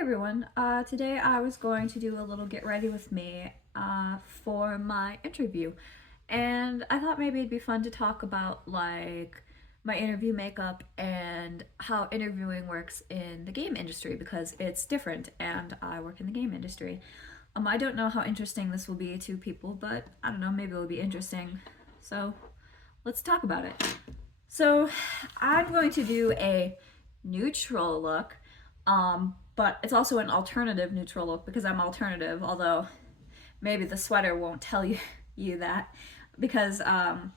everyone, today I was going to do a little get ready with me for my interview, and I thought maybe it'd be fun to talk about like my interview makeup and how interviewing works in the game industry because it's different and I work in the game industry. I don't know how interesting this will be to people, but I don't know, maybe it'll be interesting. So let's talk about it. So I'm going to do a neutral look, but it's also an alternative neutral look because I'm alternative, although maybe the sweater won't tell you that because I'm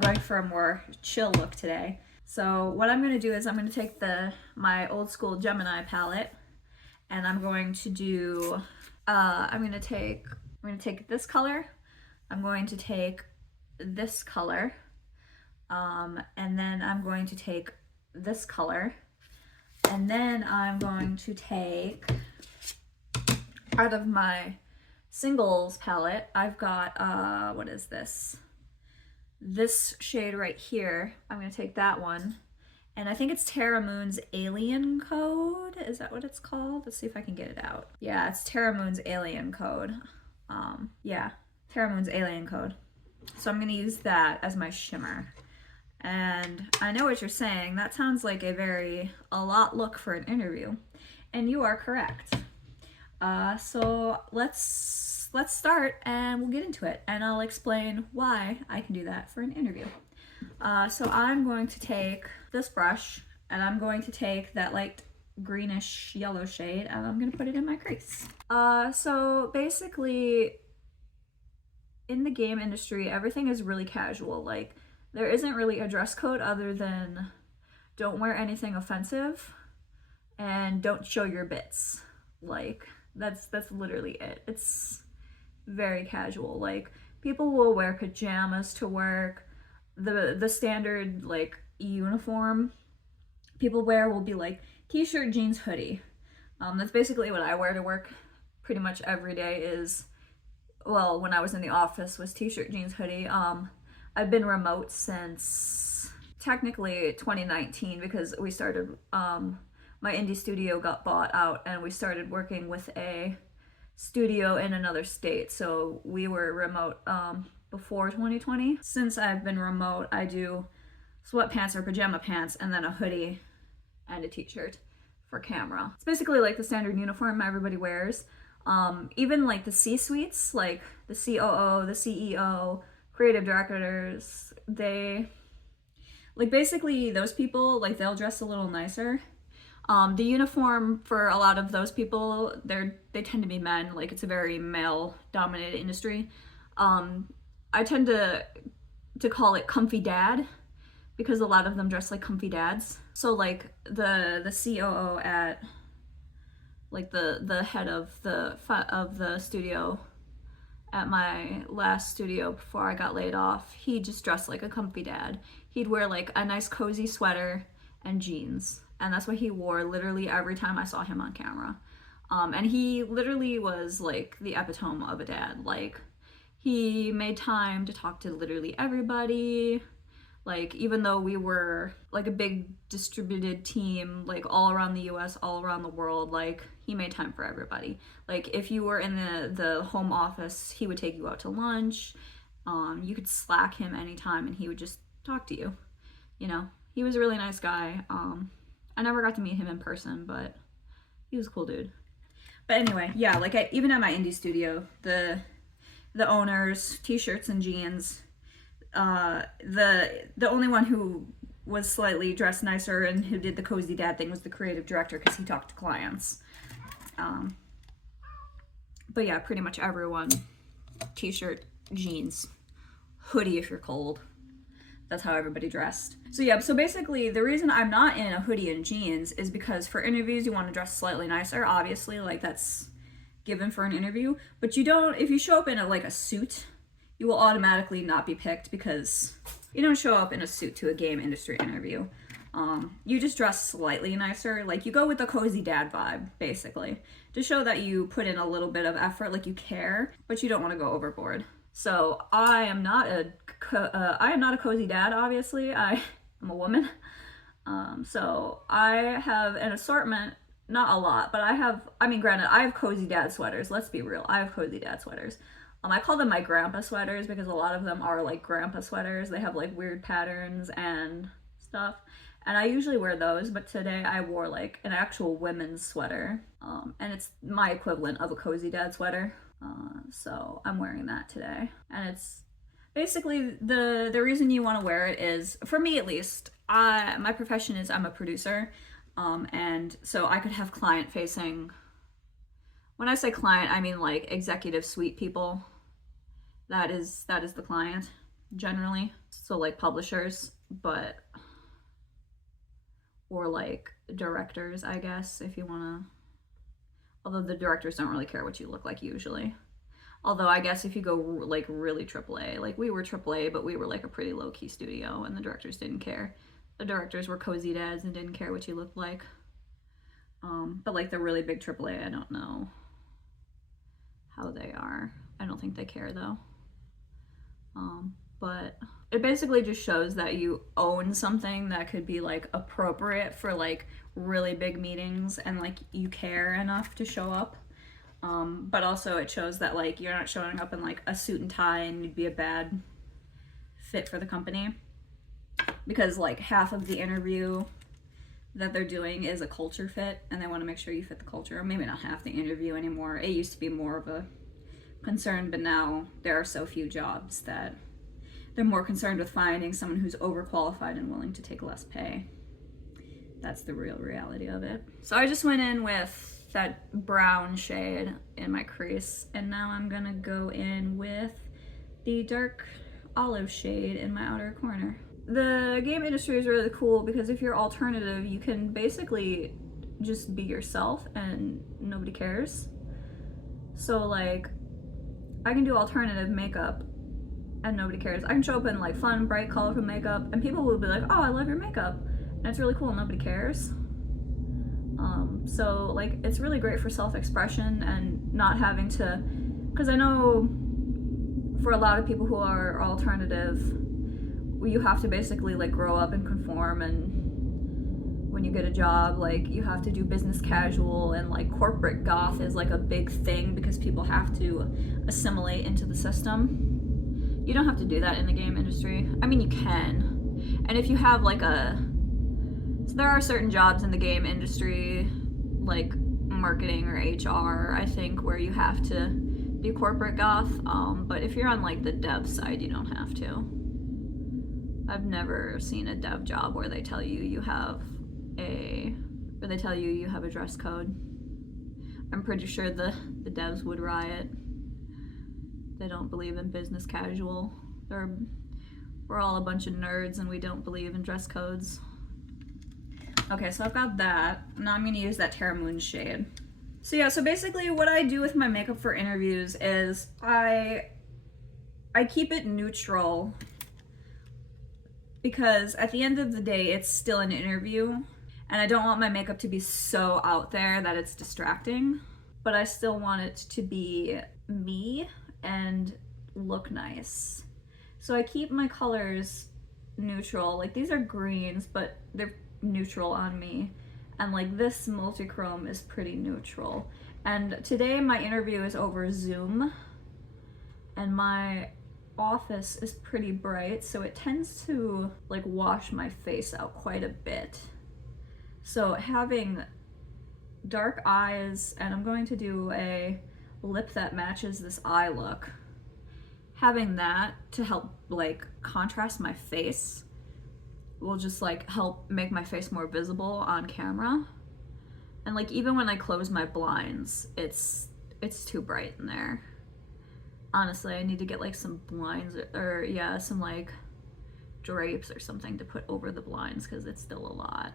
going for a more chill look today. So what I'm going to do is I'm going to take my old school Gemini palette and I'm going to do, I'm going to take this color, I'm going to take this color, and then I'm going to take this color, and then I'm going to take, out of my singles palette, I've got, what is this? This shade right here. I'm going to take that one. And I think it's Terra Moon's Alien Code. Is that what it's called? Let's see if I can get it out. Yeah, it's Terra Moon's Alien Code. Yeah, Terra Moon's Alien Code. So I'm going to use that as my shimmer. And I know what you're saying. That sounds like a lot look for an interview. And you are correct. So let's start and we'll get into it. And I'll explain why I can do that for an interview. So I'm going to take this brush and I'm going to take that light greenish yellow shade and I'm going to put it in my crease. So basically in the game industry, everything is really casual. Like there isn't really a dress code other than don't wear anything offensive and don't show your bits. Like that's literally it. It's very casual. Like people will wear pajamas to work. The standard like uniform people wear will be like t-shirt, jeans, hoodie. That's basically what I wear to work pretty much every day is, well, when I was in the office was t-shirt, jeans, hoodie. I've been remote since technically 2019 because we started, my indie studio got bought out and we started working with a studio in another state. So we were remote before 2020. Since I've been remote, I do sweatpants or pajama pants and then a hoodie and a t-shirt for camera. It's basically like the standard uniform everybody wears. Even like the C-suites, like the COO, the CEO, creative directors, they, like basically those people, like they'll dress a little nicer. The uniform for a lot of those people, they tend to be men, like it's a very male dominated industry. I tend to call it comfy dad because a lot of them dress like comfy dads. So like the COO at like the head of the studio at my last studio before I got laid off, he just dressed like a comfy dad. He'd wear like a nice cozy sweater and jeans. And that's what he wore literally every time I saw him on camera. And he literally was like the epitome of a dad. Like he made time to talk to literally everybody. Like even though we were like a big distributed team, like all around the US, all around the world, like he made time for everybody. Like if you were in the home office, he would take you out to lunch. You could Slack him anytime and he would just talk to you. You know, he was a really nice guy. I never got to meet him in person, but he was a cool dude. But anyway, yeah, like even at my indie studio, the owners, t-shirts and jeans. The only one who was slightly dressed nicer and who did the cozy dad thing was the creative director because he talked to clients. But yeah, pretty much everyone, t-shirt, jeans, hoodie if you're cold. That's how everybody dressed. So yeah, so basically the reason I'm not in a hoodie and jeans is because for interviews you want to dress slightly nicer, obviously, like that's given for an interview. But you don't, if you show up in a suit, you will automatically not be picked because you don't show up in a suit to a game industry interview. You just dress slightly nicer. Like you go with the cozy dad vibe, basically, to show that you put in a little bit of effort, like you care, but you don't want to go overboard. So I am not a cozy dad, obviously. I am a woman. So I have an assortment not a lot, but I mean, granted, I have cozy dad sweaters. Let's be real. I have cozy dad sweaters. I call them my grandpa sweaters because a lot of them are like grandpa sweaters. They have like weird patterns and stuff. And I usually wear those, but today I wore like an actual women's sweater. And it's my equivalent of a cozy dad sweater. So I'm wearing that today. And it's basically the reason you want to wear it is, for me at least, my profession is I'm a producer. And so I could have client facing, when I say client, I mean like executive suite people. That is the client generally. So like publishers, but, or like directors, I guess, if you wanna, although the directors don't really care what you look like usually. Although I guess if you go like really AAA, like we were AAA, but we were like a pretty low-key studio and the directors didn't care. The directors were cozy dads and didn't care what you looked like. But like the really big AAA, I don't know how they are. I don't think they care though. But it basically just shows that you own something that could be like appropriate for like really big meetings and like you care enough to show up. But also it shows that like you're not showing up in like a suit and tie and you'd be a bad fit for the company, because like half of the interview that they're doing is a culture fit and they want to make sure you fit the culture. Or maybe not half the interview anymore. It used to be more of a concern, but now there are so few jobs that they're more concerned with finding someone who's overqualified and willing to take less pay. That's the real reality of it. So I just went in with that brown shade in my crease, and now I'm gonna go in with the dark olive shade in my outer corner. The game industry is really cool because if you're alternative, you can basically just be yourself and nobody cares. So like, I can do alternative makeup and nobody cares. I can show up in like fun, bright, colorful makeup and people will be like, oh, I love your makeup. And it's really cool, nobody cares. So like, it's really great for self-expression and not having to, because I know for a lot of people who are alternative, you have to basically like grow up and conform, and when you get a job, like you have to do business casual, and like corporate goth is like a big thing because people have to assimilate into the system. You don't have to do that in the game industry. I mean, you can. And if you have like so there are certain jobs in the game industry, like marketing or HR, I think, where you have to be corporate goth. But if you're on like the dev side, you don't have to. I've never seen a dev job where they tell you you have a dress code. I'm pretty sure the devs would riot. They don't believe in business casual. We're all a bunch of nerds and we don't believe in dress codes. Okay, so I've got that. Now I'm gonna use that Terra Moon shade. So yeah, so basically what I do with my makeup for interviews is I keep it neutral, because at the end of the day, it's still an interview, and I don't want my makeup to be so out there that it's distracting, but I still want it to be me and look nice. So I keep my colors neutral. Like, these are greens, but they're neutral on me. And like this multichrome is pretty neutral. And today my interview is over Zoom, and my office is pretty bright, so it tends to like wash my face out quite a bit. So having dark eyes, and I'm going to do a lip that matches this eye look, having that to help like contrast my face will just like help make my face more visible on camera. And like even when I close my blinds, it's too bright in there. Honestly, I need to get like some blinds or yeah, some like drapes or something to put over the blinds because it's still a lot.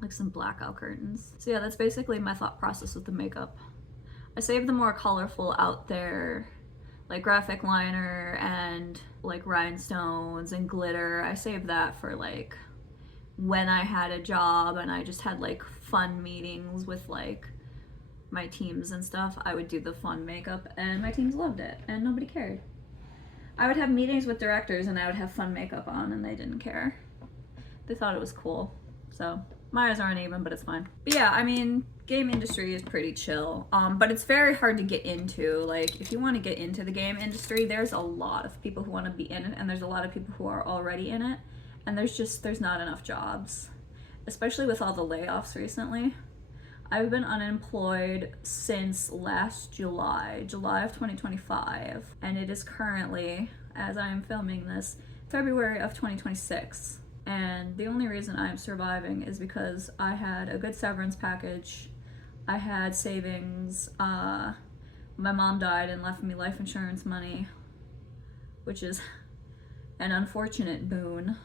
Like some blackout curtains. So yeah, that's basically my thought process with the makeup. I save the more colorful out there, like graphic liner and like rhinestones and glitter. I save that for like when I had a job and I just had like fun meetings with like my teams and stuff. I would do the fun makeup and my teams loved it and nobody cared. I would have meetings with directors and I would have fun makeup on and they didn't care. They thought it was cool. So My eyes aren't even, but it's fine. But yeah, I mean, game industry is pretty chill. But it's very hard to get into. Like, if you want to get into the game industry, there's a lot of people who want to be in it, and there's a lot of people who are already in it, and there's not enough jobs, especially with all the layoffs recently. I've been unemployed since last July of 2025, and it is currently, as I am filming this, February of 2026. And the only reason I'm surviving is because I had a good severance package, I had savings, my mom died and left me life insurance money, which is an unfortunate boon,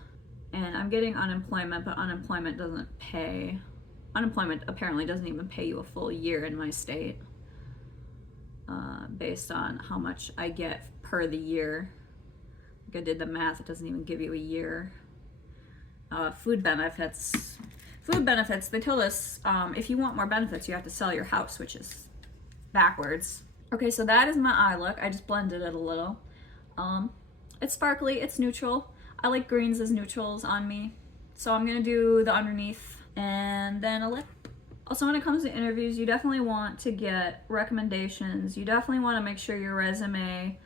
and I'm getting unemployment, but unemployment doesn't pay. Unemployment apparently doesn't even pay you a full year in my state, based on how much I get per the year. Like, I did the math, it doesn't even give you a year. Food benefits, they told us if you want more benefits, you have to sell your house, which is backwards. Okay, so that is my eye look. I just blended it a little. It's sparkly, it's neutral. I like greens as neutrals on me. So I'm gonna do the underneath and then a lip. Also, when it comes to interviews, you definitely want to get recommendations. You definitely want to make sure your resume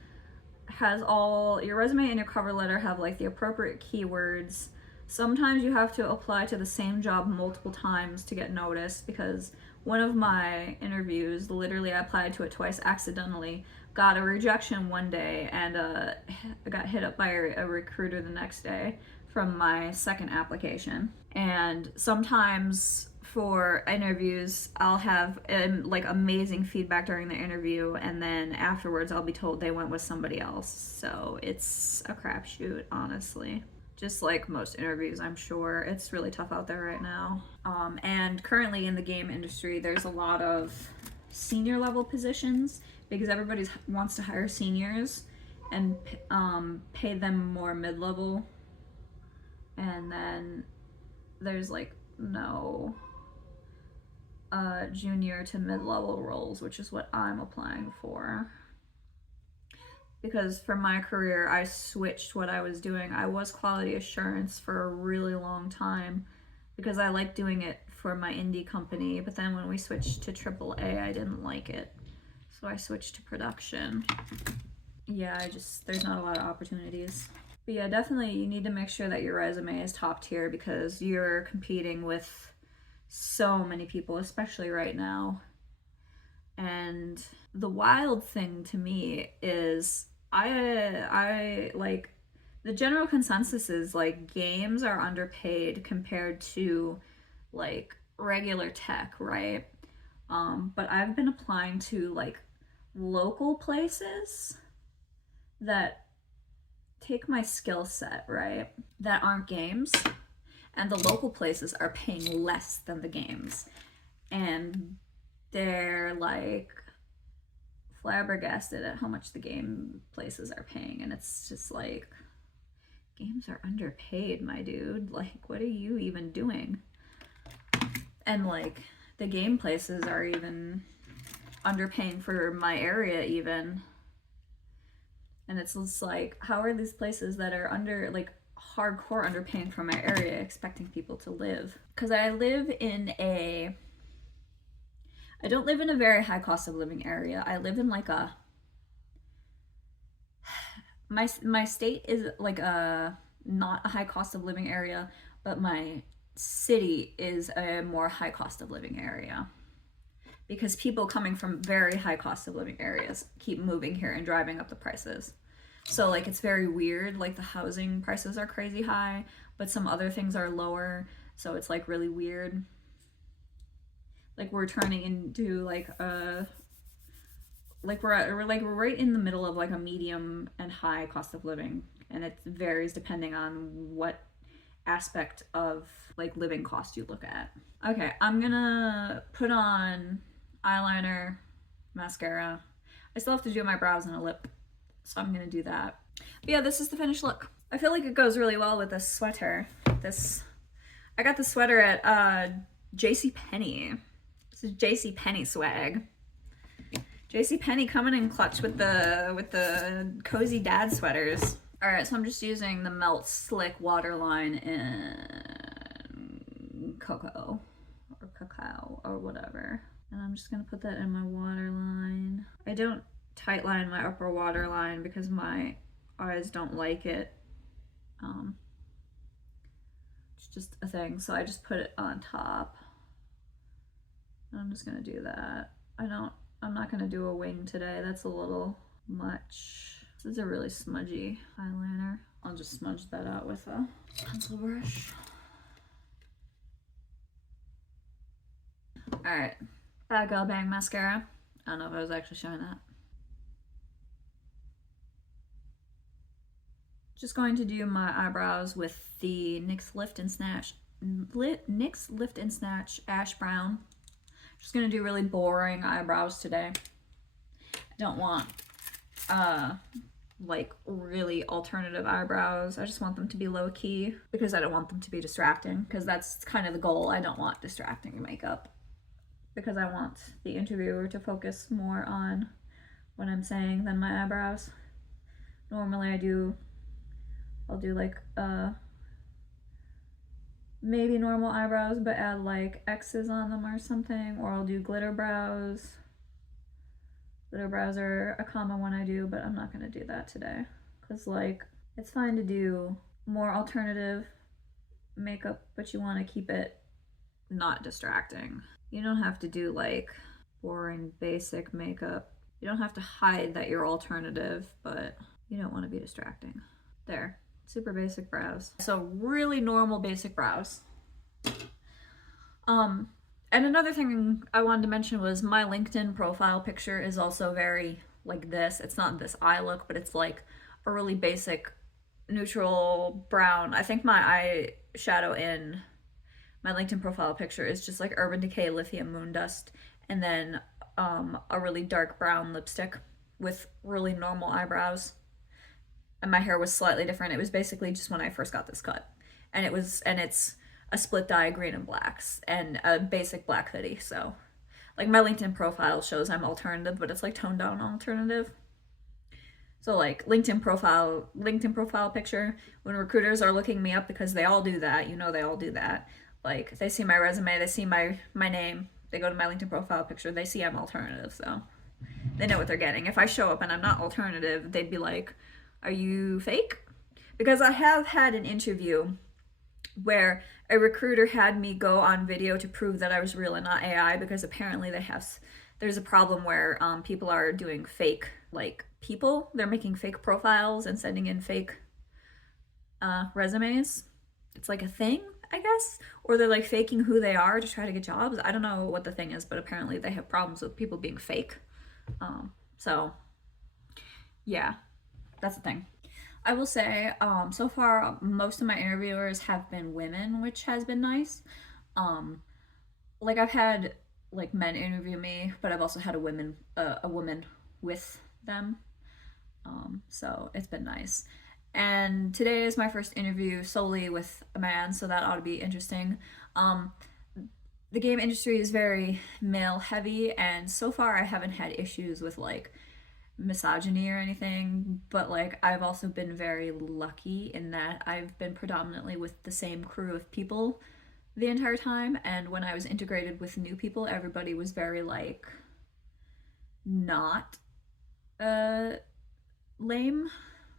has your resume and your cover letter have like the appropriate keywords. Sometimes you have to apply to the same job multiple times to get noticed, because one of my interviews, literally I applied to it twice accidentally, got a rejection one day, and got hit up by a recruiter the next day from my second application. And sometimes for interviews, I'll have like amazing feedback during the interview, and then afterwards I'll be told they went with somebody else. So it's a crapshoot, honestly. Just like most interviews, I'm sure. It's really tough out there right now. And currently in the game industry, there's a lot of senior level positions because everybody wants to hire seniors and pay them more mid-level. And then there's like no junior to mid-level roles, which is what I'm applying for. Because for my career, I switched what I was doing. I was quality assurance for a really long time because I liked doing it for my indie company. But then when we switched to AAA, I didn't like it. So I switched to production. Yeah, there's not a lot of opportunities. But yeah, definitely you need to make sure that your resume is top tier because you're competing with so many people, especially right now. And the wild thing to me is I like the general consensus is like games are underpaid compared to like regular tech, right? But I've been applying to like local places that take my skill set, right? That aren't games, and the local places are paying less than the games. And they're like flabbergasted at how much the game places are paying, and it's just like, games are underpaid, my dude. Like, what are you even doing? And like the game places are even underpaying for my area even. And it's just like, how are these places that are under like hardcore underpaying for my area expecting people to live? Because I don't live in a very high cost of living area. I live in like my state is like not a high cost of living area, but my city is a more high cost of living area. Because people coming from very high cost of living areas keep moving here and driving up the prices. So like it's very weird, like the housing prices are crazy high, but some other things are lower. So it's like really weird. Like we're turning into like we're right in the middle of like a medium and high cost of living, and it varies depending on what aspect of like living cost you look at. Okay, I'm gonna put on eyeliner, mascara. I still have to do my brows and a lip, so I'm gonna do that. But yeah, this is the finished look. I feel like it goes really well with this sweater. I got the sweater at JCPenney. This is JCPenney swag. JCPenney coming in clutch with the cozy dad sweaters. All right, so I'm just using the Melt Slick Waterline in Cacao or Cacao or whatever. And I'm just gonna put that in my waterline. I don't tightline my upper waterline because my eyes don't like it. It's just a thing, so I just put it on top. And I'm just gonna do that. I'm not gonna do a wing today. That's a little much. This is a really smudgy eyeliner. I'll just smudge that out with a pencil brush. Alright, Badgal Bang Mascara. I don't know if I was actually showing that. Just going to do my eyebrows with the NYX Lift and Snatch Ash Brown. Just gonna do really boring eyebrows today. I don't want like really alternative eyebrows. I just want them to be low key because I don't want them to be distracting, because that's kind of the goal. I don't want distracting makeup because I want the interviewer to focus more on what I'm saying than my eyebrows. Normally I'll do like maybe normal eyebrows but add like X's on them or something, or I'll do glitter brows. Glitter brows are a common one I do, but I'm not gonna do that today because like it's fine to do more alternative makeup, but you want to keep it not distracting. You don't have to do like boring basic makeup. You don't have to hide that you're alternative, but you don't want to be distracting. There, super basic brows. So really normal basic brows. And another thing I wanted to mention was my LinkedIn profile picture is also very like this. It's not this eye look, but it's like a really basic neutral brown. I think my eyeshadow in my LinkedIn profile picture is just like Urban Decay Lithium Moon Dust, and then a really dark brown lipstick with really normal eyebrows. And my hair was slightly different. It was basically just when I first got this cut. And it's a split dye green and blacks and a basic black hoodie. So like my LinkedIn profile shows I'm alternative, but it's like toned down alternative. So like LinkedIn profile picture, when recruiters are looking me up, because they all do that, you know, they all do that. Like they see my resume, they see my name, they go to my LinkedIn profile picture, they see I'm alternative, so they know what they're getting. If I show up and I'm not alternative, they'd be like, are you fake? Because I have had an interview where a recruiter had me go on video to prove that I was real and not AI, because apparently there's a problem where people are doing fake, like people, they're making fake profiles and sending in fake resumes. It's like a thing, I guess, or they're like faking who they are to try to get jobs. I don't know what the thing is, but apparently they have problems with people being fake. So yeah, that's the thing. I will say, so far, most of my interviewers have been women, which has been nice. Like I've had like men interview me, but I've also had a woman with them. So it's been nice. And today is my first interview solely with a man, so that ought to be interesting. The game industry is very male heavy, and so far I haven't had issues with like misogyny or anything, but like I've also been very lucky in that I've been predominantly with the same crew of people the entire time, and when I was integrated with new people, everybody was very like not lame.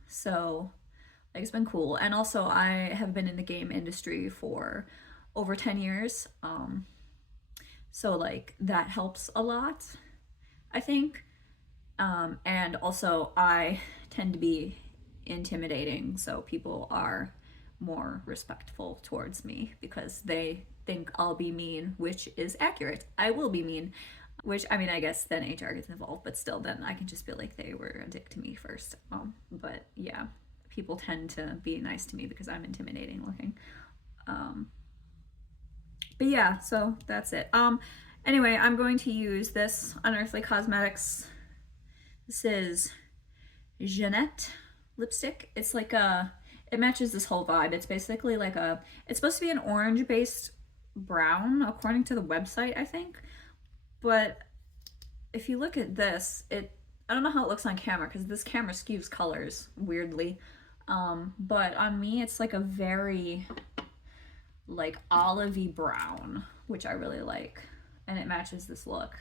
So like it's been cool. And also I have been in the game industry for over 10 years, so like that helps a lot, I think. And also I tend to be intimidating, so people are more respectful towards me because they think I'll be mean, which is accurate. I will be mean, which, I mean, I guess then HR gets involved, but still then I can just feel like they were a dick to me first. But yeah, people tend to be nice to me because I'm intimidating looking. But yeah, so that's it. Anyway, I'm going to use this Unearthly Cosmetics. This is Jeanette lipstick. It's like it matches this whole vibe. It's basically like it's supposed to be an orange-based brown, according to the website, I think. But if you look at this, I don't know how it looks on camera, because this camera skews colors weirdly. But on me, it's like a very like olivey brown, which I really like, and it matches this look.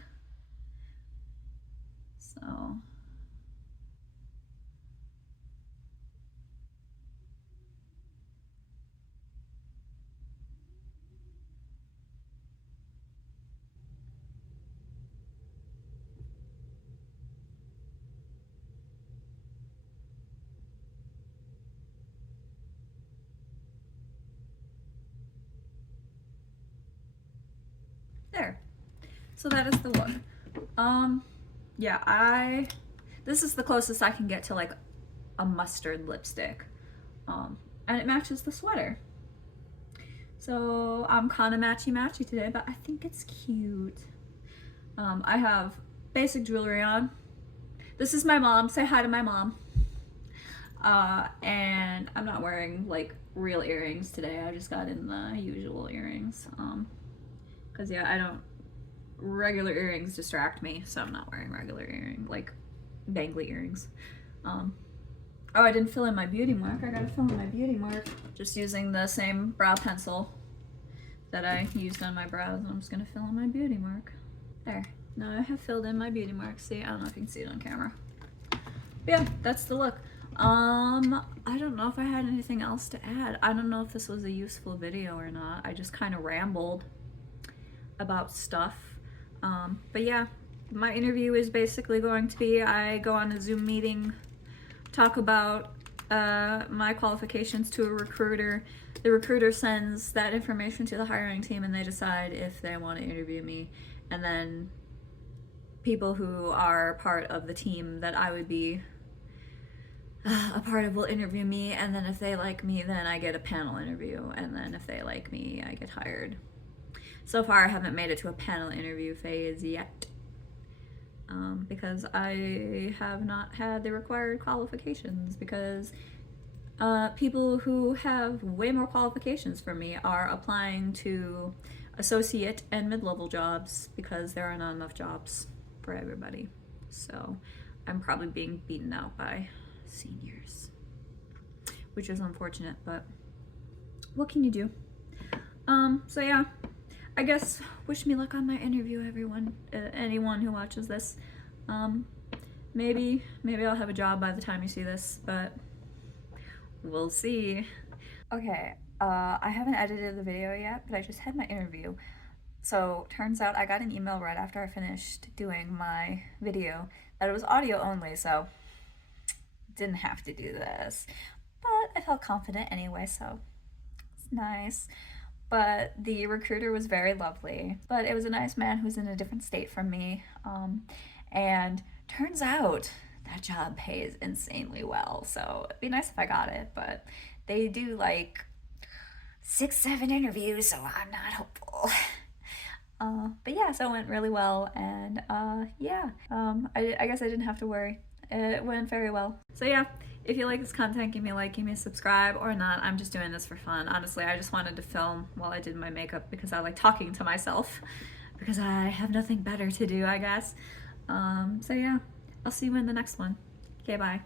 So there. So that is the look. Yeah, this is the closest I can get to like a mustard lipstick. And it matches the sweater. So I'm kind of matchy-matchy today, but I think it's cute. I have basic jewelry on. This is my mom. Say hi to my mom. And I'm not wearing like real earrings today. I just got in the usual earrings. Cause yeah, regular earrings distract me, so I'm not wearing regular earrings, like dangly earrings. Oh, I didn't fill in my beauty mark. I gotta fill in my beauty mark. Just using the same brow pencil that I used on my brows. I'm just gonna fill in my beauty mark. There. Now I have filled in my beauty mark. See, I don't know if you can see it on camera. But yeah, that's the look. I don't know if I had anything else to add. I don't know if this was a useful video or not. I just kind of rambled about stuff. But yeah, my interview is basically going to be, I go on a Zoom meeting, talk about my qualifications to a recruiter. The recruiter sends that information to the hiring team and they decide if they want to interview me. And then people who are part of the team that I would be a part of will interview me, and then if they like me, then I get a panel interview, and then if they like me, I get hired. So far, I haven't made it to a panel interview phase yet, because I have not had the required qualifications, because people who have way more qualifications from me are applying to associate and mid-level jobs because there are not enough jobs for everybody. So I'm probably being beaten out by seniors, which is unfortunate, but what can you do? So yeah, I guess wish me luck on my interview, everyone, anyone who watches this. Maybe I'll have a job by the time you see this, but we'll see. Okay, I haven't edited the video yet, but I just had my interview. So turns out I got an email right after I finished doing my video that it was audio only, so didn't have to do this, but I felt confident anyway, so it's nice. But the recruiter was very lovely, but it was a nice man who's in a different state from me, and turns out that job pays insanely well, so it'd be nice if I got it, but they do like 6-7 interviews, so I'm not hopeful. But yeah, so it went really well, and yeah, I guess I didn't have to worry. It went very well. So yeah, if you like this content, give me a like, give me a subscribe, or not. I'm just doing this for fun. Honestly, I just wanted to film while I did my makeup because I like talking to myself because I have nothing better to do, I guess. So yeah, I'll see you in the next one. Okay, bye.